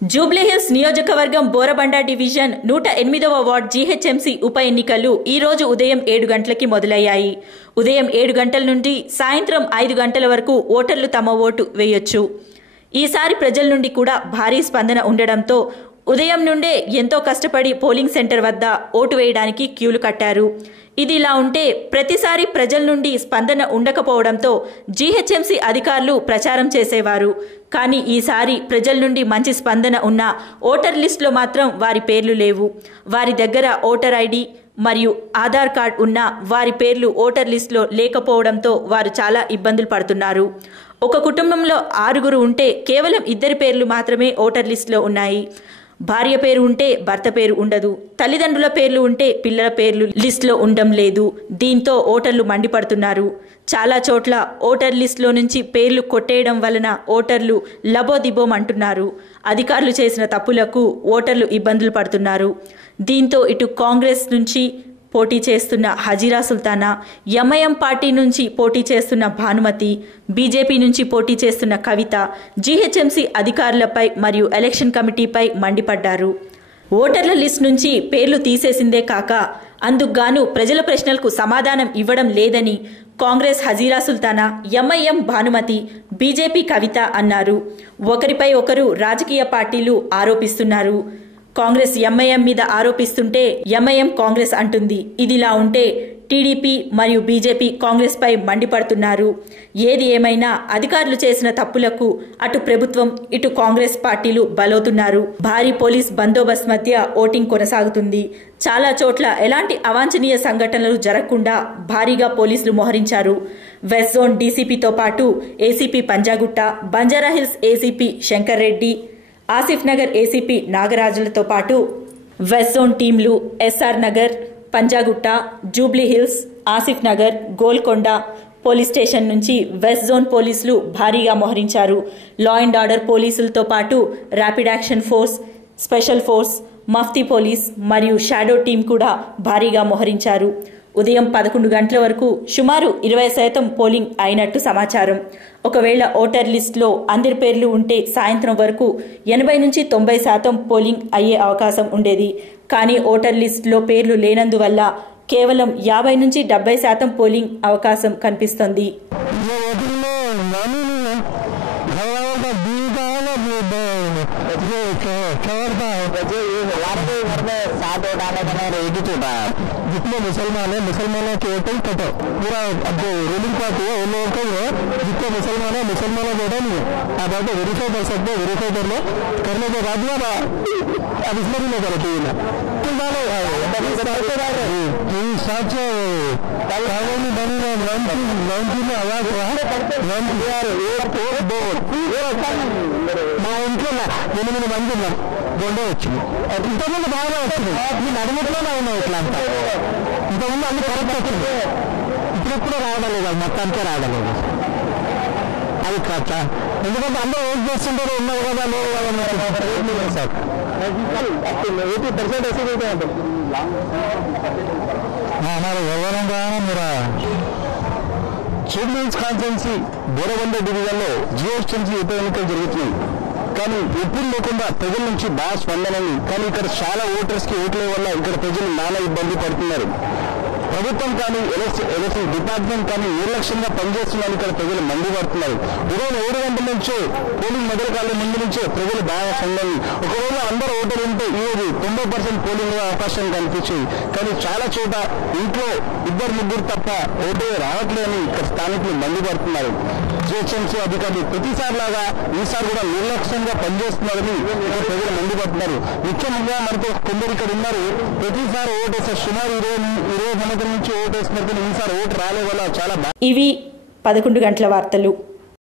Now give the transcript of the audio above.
జూబ్లీహిల్స్ నియోజకవర్గం Borabanda division 108వ ward GHMC ఉప ఎన్నికలు ఈ రోజు ఉదయం 7 గంటలకి మొదలయ్యాయి. ఉదయం 7 గంటల నుండి సాయంత్రం 5 గంటల వరకు ఓటర్లు తమ ఓటు వేయొచ్చు. ఈసారి ప్రజల నుండి కూడా భారీ స్పందన ఉండడంతో ఉదయం నుండే ఎంతో కష్టపడి పోలింగ్ సెంటర్ వద్ద ఓటు వేయడానికి క్యూలు కట్టారు. ఇది ఇలా ఉంటే ప్రతిసారి ప్రజల నుండి స్పందన ఉండకపోవడంతో జీహెచ్ఎంసీ అధికారులు ప్రచారం చేసేవారు. కానీ ఈసారి ప్రజల నుండి మంచి స్పందన ఉన్న ఓటర్ లిస్టులో మాత్రం వారి పేర్లు లేవు. వారి దగ్గర ఓటర్ ఐడి మరియు ఆధార్ కార్డ్ ఉన్న వారి పేర్లు ఓటర్ లిస్టులో లేకపోవడంతో వారు చాలా ఇబ్బందులు పడుతున్నారు. ఒక కుటుంబంలో 6 ఉంటే కేవలం 2 పేర్లు మాత్రమే ఓటర్ లిస్టులో ఉన్నాయి. భార్య పేరు ఉంటే భర్త పేరు ఉండదు. తల్లిదండ్రుల పేర్లు ఉంటే పిల్లల పేర్లు లిస్టులో ఉండడం లేదు. దీంతో ఓటర్లు మండిపడుతున్నారు. చాలా చోట్ల ఓటర్ లిస్టులో నుంచి పేర్లు కొట్టేయడం వలన ఓటర్లు లబోదిబోం అంటున్నారు. అధికారులు చేసిన తప్పులకు ఓటర్లు ఇబ్బందులు పడుతున్నారు. దీంతో ఇటు కాంగ్రెస్ నుంచి పోటీ చేస్తున్న హజీరా సుల్తానా, ఎంఐఎం పార్టీ నుంచి పోటీ చేస్తున్న భానుమతి, బీజేపీ నుంచి పోటీ చేస్తున్న కవిత జీహెచ్ఎంసీ అధికారులపై మరియు ఎలక్షన్ కమిటీపై మండిపడ్డారు. ఓటర్ల లిస్ట్ నుంచి పేర్లు తీసేసిందే కాక అందుకుగాను ప్రజల ప్రశ్నలకు సమాధానం ఇవ్వడం లేదని కాంగ్రెస్ హజీరా సుల్తానా, ఎంఐఎం భానుమతి, బీజేపీ కవిత అన్నారు. ఒకరిపై ఒకరు రాజకీయ పార్టీలు ఆరోపిస్తున్నారు. కాంగ్రెస్ ఎంఐఎం మీద ఆరోపిస్తుంటే ఎంఐఎం కాంగ్రెస్ అంటుంది. ఇదిలా ఉంటే టీడీపీ మరియు బీజేపీ కాంగ్రెస్ పై మండిపడుతున్నారు. ఏది ఏమైనా అధికారులు చేసిన తప్పులకు అటు ప్రభుత్వం ఇటు కాంగ్రెస్ పార్టీలు బలవుతున్నారు. భారీ పోలీస్ బందోబస్తు మధ్య ఓటింగ్ కొనసాగుతుంది. చాలా చోట్ల ఎలాంటి అవాంఛనీయ సంఘటనలు జరగకుండా భారీగా పోలీసులు మోహరించారు. వెస్ట్ జోన్ డీసీపీతో పాటు ACP Panjagutta, Banjara Hills ACP Shankar Reddy, Asif Nagar ACP నాగరాజులతో పాటు వెస్ట్ జోన్ టీంలు SR Nagar, Panjagutta, Jubilee Hills, Asif Nagar, Golconda police station నుంచి వెస్ట్ జోన్ పోలీసులు భారీగా మోహరించారు. లా అండ్ ఆర్డర్ పోలీసులతో పాటు rapid action force, special force, మఫ్తీ పోలీస్ మరియు షాడో టీం కూడా భారీగా మోహరించారు. ఉదయం 11 గంటల వరకు సుమారు 20% పోలింగ్ అయినట్టు సమాచారం. ఒకవేళ ఓటర్ లిస్టులో అందరి పేర్లు ఉంటే సాయంత్రం వరకు 80 నుంచి 90% పోలింగ్ అయ్యే అవకాశం ఉండేది. కానీ ఓటర్ లిస్టులో పేర్లు లేనందువల్ల కేవలం 50 నుంచి 70% పోలింగ్ అవకాశం కనిపిస్తోంది. जितने मुसलमान है मुसलमानों के वोट ही कटो. पूरा अब जो रूलिंग पार्टी है उन लोगों को जितने मुसलमान है मुसलमानों को नहीं है. आप आगे वेरीफाई कर सकते, वेरीफाई कर लो. करने के बाद अब इसमें भी नहीं करो टीवी में మా ఇంట్లో 8 మంది ఉన్నాం. రెండో వచ్చింది. ఇంతకుముందు బాగా వచ్చింది. మీ నడుముట్లోనే ఉన్నాయి ఇట్లా అంతా. ఇంతకుముందు అన్ని కరెక్ట్ వచ్చింది. ఇప్పుడు రావడం లేదు, మొత్తానికే రావడం లేదు. అది కాక ఎందుకంటే అందరూ ఓట్ చేస్తుంటారు. ఉన్నది కదా, లేదు కదా సార్. 80% ఎస్ఐతే ఉంటుంది. మరి వివరంగా మీరు జూబ్లీహిల్స్ కాన్స్టిట్యున్సీ బోరబండ డివిజన్లో జీహెచ్ఎంసీ ఉప ఎన్నికలు జరుగుతున్నాయి. కానీ ఎప్పుడు లేకుండా ప్రజల నుంచి బాగా స్పందనని. కానీ ఇక్కడ చాలా ఓటర్స్కి ఓట్ల వల్ల ఇక్కడ ప్రజలు నానా ఇబ్బంది పడుతున్నారు. ప్రభుత్వం కానీ ఎలక్షన్ డిపార్ట్మెంట్ కానీ నిర్లక్ష్యంగా పనిచేస్తున్నారు. ఇక్కడ ప్రజలు మండిపడుతున్నారు. ఉదయం 7 గంటల నుంచే పోలింగ్ మొదలు కాలే ముందు నుంచే ప్రజలు బాగా స్పందన. ఒకవేళ అందరూ ఓటర్ ఉంటే ఈరోజు 90% పోలింగ్ అవకాశం కనిపించింది. కానీ చాలా చోట ఇంట్లో 2-3 తప్ప ఓటే రావట్లేదని ఇక్కడ స్థానికులు మండిపడుతున్నారు. జీహెచ్ఎంసీ అధికారులు ప్రతిసారి లాగా ఈసారి కూడా నిర్లక్ష్యంగా పనిచేస్తున్నారని ఇక్కడ ప్రజలు మండిపడుతున్నారు. ముఖ్యంగా మనతో కొందరు ఇక్కడ ఉన్నారు. ప్రతిసారి ఓటేస్తారు. సుమారు 20 సంవత్సరాల నుంచి ఓటేస్తున్నారు. కానీ ఈసారి ఓటు రాలే వల్ల చాలా ఇవి 11 గంటల వార్తలు.